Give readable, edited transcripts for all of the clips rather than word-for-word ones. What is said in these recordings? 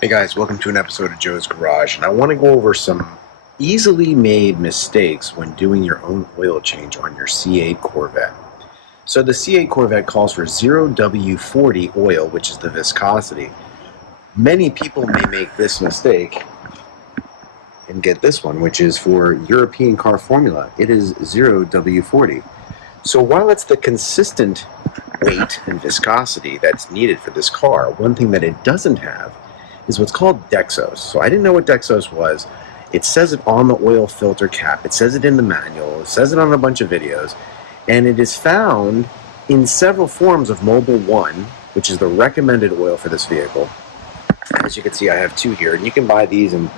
Hey guys, welcome to an episode of Joe's Garage, and I want to go over some easily made mistakes when doing your own oil change on your C8 Corvette. So the C8 Corvette calls for 0W40 oil, which is the viscosity. Many people may make this mistake and get this one, which is for European car formula. It is 0W40. So while it's the consistent weight and viscosity that's needed for this car, one thing that it doesn't have is what's called Dexos. So I didn't know what Dexos was. It says it on the oil filter cap. It says it in the manual. It says it on a bunch of videos. And it is found in several forms of Mobil 1, which is the recommended oil for this vehicle. As you can see, I have two here. And you can buy these in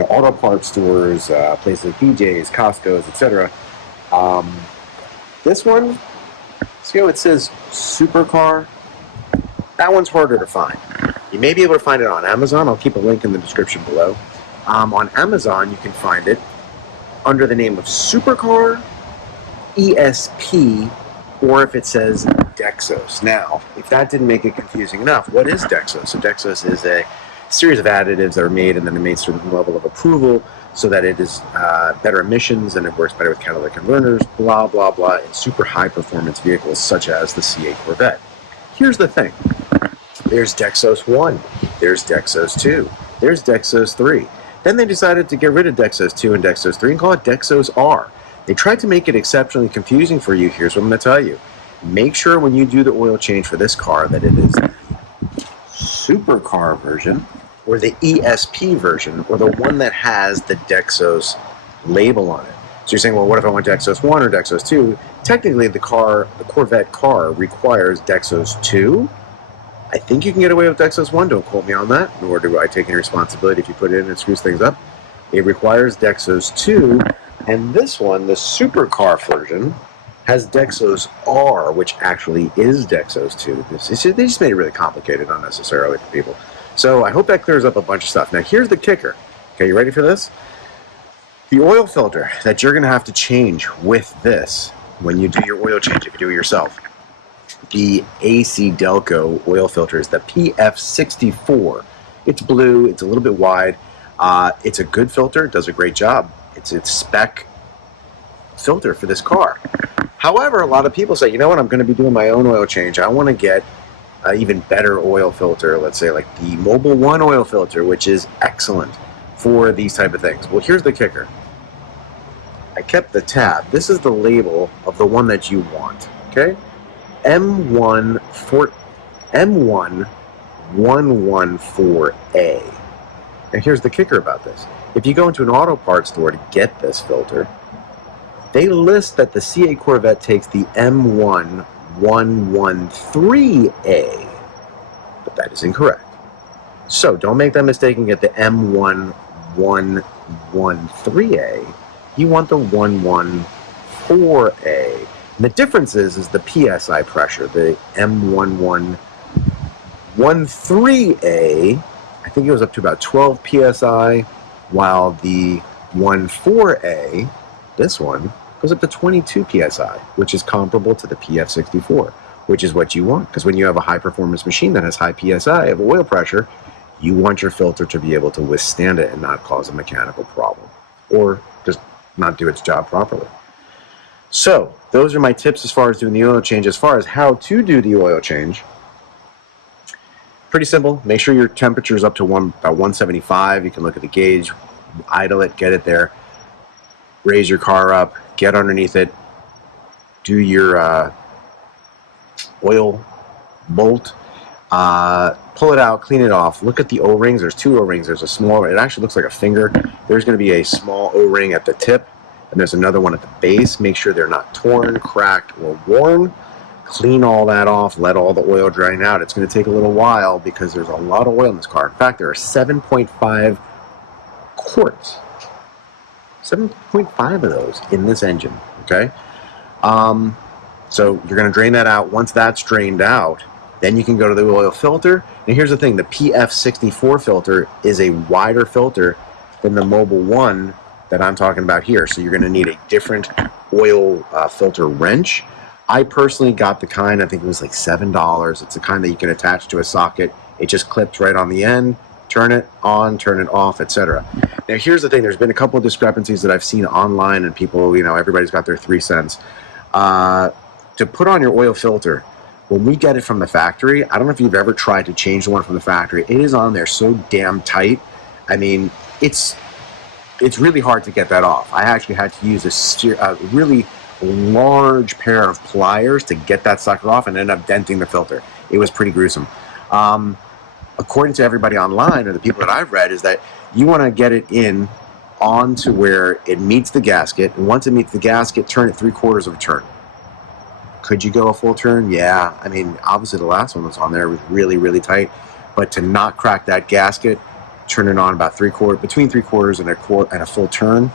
auto parts stores, places like BJ's, Costco's, etc. This one, see how it says SuperCar? That one's harder to find. You may be able to find it on Amazon. I'll keep a link in the description below. On Amazon, you can find it under the name of SuperCar, ESP, or if it says Dexos. Now, if that didn't make it confusing enough, what is Dexos? So Dexos is a series of additives that are made and then it made a certain level of approval so that it is better emissions and it works better with catalytic converters, blah, blah, blah, in super high performance vehicles such as the C8 Corvette. Here's the thing. There's Dexos 1, there's Dexos 2, there's Dexos 3. Then they decided to get rid of Dexos 2 and Dexos 3 and call it Dexos R. They tried to make it exceptionally confusing for you. Here's what I'm going to tell you. Make sure when you do the oil change for this car that it is the SuperCar version or the ESP version or the one that has the Dexos label on it. So you're saying, well, what if I want Dexos 1 or Dexos 2? Technically, the Corvette car requires Dexos 2. I think you can get away with Dexos 1, don't quote me on that, nor do I take any responsibility if you put it in and screws things up. It requires Dexos 2, and this one, the SuperCar version, has Dexos R, which actually is Dexos 2. They just made it really complicated unnecessarily for people. So I hope that clears up a bunch of stuff. Now here's the kicker. Okay, you ready for this? The oil filter that you're going to have to change with this when you do your oil change, if you do it yourself, the AC Delco oil filter is the PF64. It's blue, it's a little bit wide, it's a good filter, it does a great job. It's a spec filter for this car. However, a lot of people say, you know what, I'm going to be doing my own oil change. I want to get an even better oil filter, let's say like the Mobil 1 oil filter, which is excellent for these type of things. Well, here's the kicker. I kept the tab. This is the label of the one that you want, okay? M1114A. And here's the kicker about this. If you go into an auto parts store to get this filter, they list that the C8 Corvette takes the M1113A, but that is incorrect. So don't make that mistake and get the M1113A. You want the 114A. And the difference is the PSI pressure. The M1113A, I think it was up to about 12 PSI, while the 14A, this one, goes up to 22 PSI, which is comparable to the PF64, which is what you want. Because when you have a high-performance machine that has high PSI of oil pressure, you want your filter to be able to withstand it and not cause a mechanical problem, or just not do its job properly. So, those are my tips as far as doing the oil change. As far as how to do the oil change, pretty simple. Make sure your temperature is up to about 175. You can look at the gauge, idle it, get it there. Raise your car up, get underneath it, do your oil bolt, pull it out, clean it off. Look at the O-rings. There's two O-rings. There's a small, it actually looks like a finger. There's going to be a small O-ring at the tip, and there's another one at the base. Make sure they're not torn, cracked, or worn. Clean all that off. Let all the oil drain out. It's going to take a little while because there's a lot of oil in this car. In fact, there are 7.5 quarts. 7.5 of those in this engine, okay? So you're going to drain that out. Once that's drained out, then you can go to the oil filter. And here's the thing. The PF64 filter is a wider filter than the Mobil 1 that I'm talking about here. So you're going to need a different oil filter wrench. I personally got the kind, I think it was like $7. It's the kind that you can attach to a socket. It just clips right on the end. Turn it on, turn it off, etc. Now, here's the thing. There's been a couple of discrepancies that I've seen online, and people, you know, everybody's got their 3 cents. To put on your oil filter, when we get it from the factory, I don't know if you've ever tried to change the one from the factory. It is on there so damn tight. I mean, it's really hard to get that off. I actually had to use a really large pair of pliers to get that sucker off and end up denting the filter. It was pretty gruesome. According to everybody online, or the people that I've read, is that you want to get it in onto where it meets the gasket, and once it meets the gasket, turn it 3/4 of a turn. Could you go a full turn? Yeah. I mean, obviously the last one was on there. It was really, really tight. But to not crack that gasket, turn it on about between 3/4 and a full turn,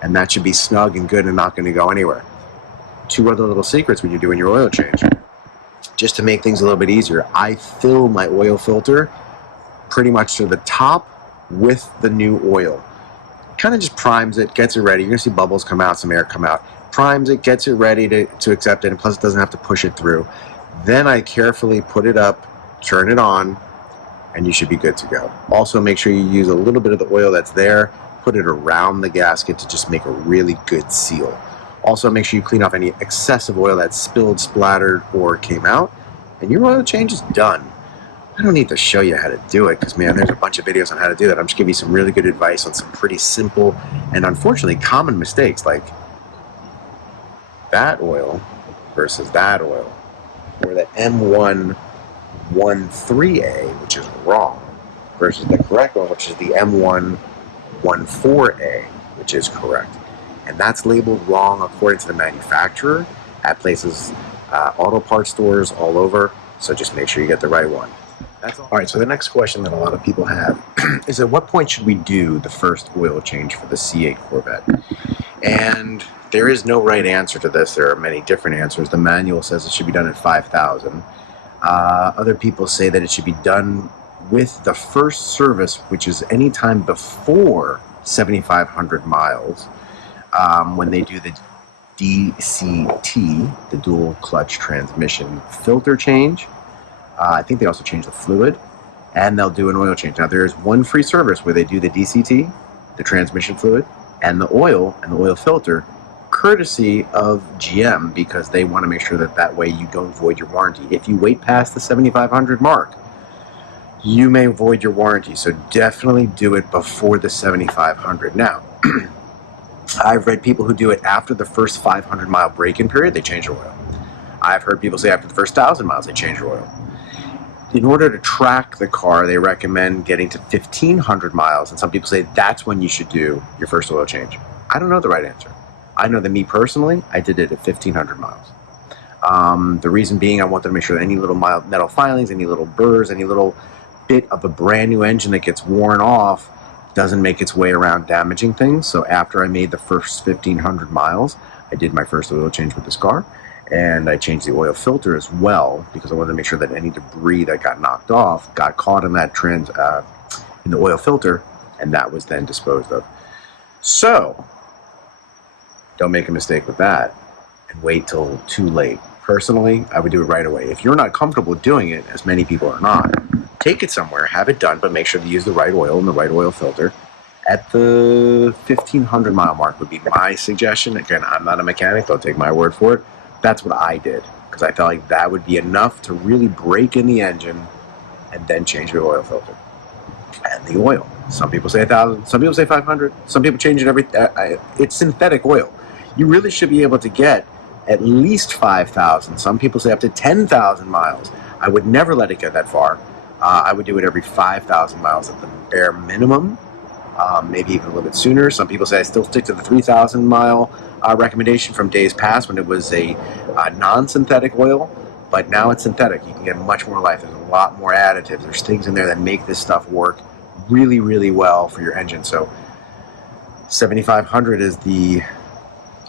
and that should be snug and good and not going to go anywhere. 2 other little secrets when you're doing your oil change. Just to make things a little bit easier, I fill my oil filter pretty much to the top with the new oil. Kind of just primes it, gets it ready. You're going to see bubbles come out, some air come out. Primes it, gets it ready to accept it, and plus it doesn't have to push it through. Then I carefully put it up, turn it on, and you should be good to go. Also, make sure you use a little bit of the oil that's there, put it around the gasket to just make a really good seal. Also, make sure you clean off any excessive oil that spilled, splattered, or came out, and your oil change is done. I don't need to show you how to do it, because, man, there's a bunch of videos on how to do that. I'm just giving you some really good advice on some pretty simple and, unfortunately, common mistakes, like that oil versus that oil, or the M113A, which is wrong, versus the correct one, which is the M114A, which is correct. And that's labeled wrong according to the manufacturer at places, auto parts stores all over. So just make sure you get the right one. That's all right, so the next question that a lot of people have is, at what point should we do the first oil change for the C8 Corvette? And there is no right answer to this. There are many different answers. The manual says it should be done at 5,000. Other people say that it should be done with the first service, which is any time before 7,500 miles, when they do the DCT, the dual clutch transmission filter change. I think they also change the fluid, and they'll do an oil change. Now, there is one free service where they do the DCT, the transmission fluid, and the oil filter, courtesy of GM, because they want to make sure that that way you don't void your warranty. If you wait past the 7,500 mark, you may void your warranty. So definitely do it before the 7,500. Now, I've read people who do it after the first 500-mile break-in period, they change their oil. I've heard people say after the first 1,000 miles, they change their oil. In order to track the car, they recommend getting to 1,500 miles, and some people say that's when you should do your first oil change. I don't know the right answer. I know that me personally, I did it at 1,500 miles. The reason being, I wanted to make sure that any little metal filings, any little burrs, any little bit of a brand new engine that gets worn off doesn't make its way around damaging things. So after I made the first 1,500 miles, I did my first oil change with this car. And I changed the oil filter as well, because I wanted to make sure that any debris that got knocked off got caught in that in the oil filter, and that was then disposed of. So don't make a mistake with that and wait till too late. Personally, I would do it right away. If you're not comfortable doing it, as many people are not, take it somewhere, have it done, but make sure to use the right oil and the right oil filter at the 1,500 mile mark would be my suggestion. Again, I'm not a mechanic, don't take my word for it. That's what I did, because I felt like that would be enough to really break in the engine and then change the oil filter and the oil. Some people say 1,000, some people say 500, some people change it it's synthetic oil. You really should be able to get at least 5,000. Some people say up to 10,000 miles. I would never let it get that far. I would do it every 5,000 miles at the bare minimum, maybe even a little bit sooner. Some people say I still stick to the 3,000 mile recommendation from days past when it was a non-synthetic oil, but now it's synthetic. You can get much more life. There's a lot more additives. There's things in there that make this stuff work really, really well for your engine. So 7,500 is the,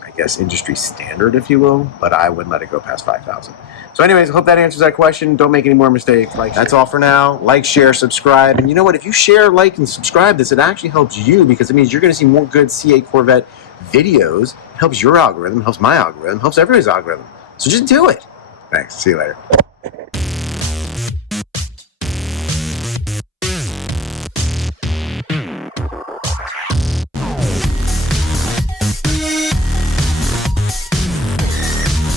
I guess, industry standard, if you will, but I wouldn't let it go past 5,000. So anyways, I hope that answers that question. Don't make any more mistakes. That's all for now. Like, share, subscribe. And you know what? If you share, like, and subscribe this, it actually helps you, because it means you're going to see more good C8 Corvette videos. It helps your algorithm, helps my algorithm, helps everybody's algorithm. So just do it. Thanks. See you later.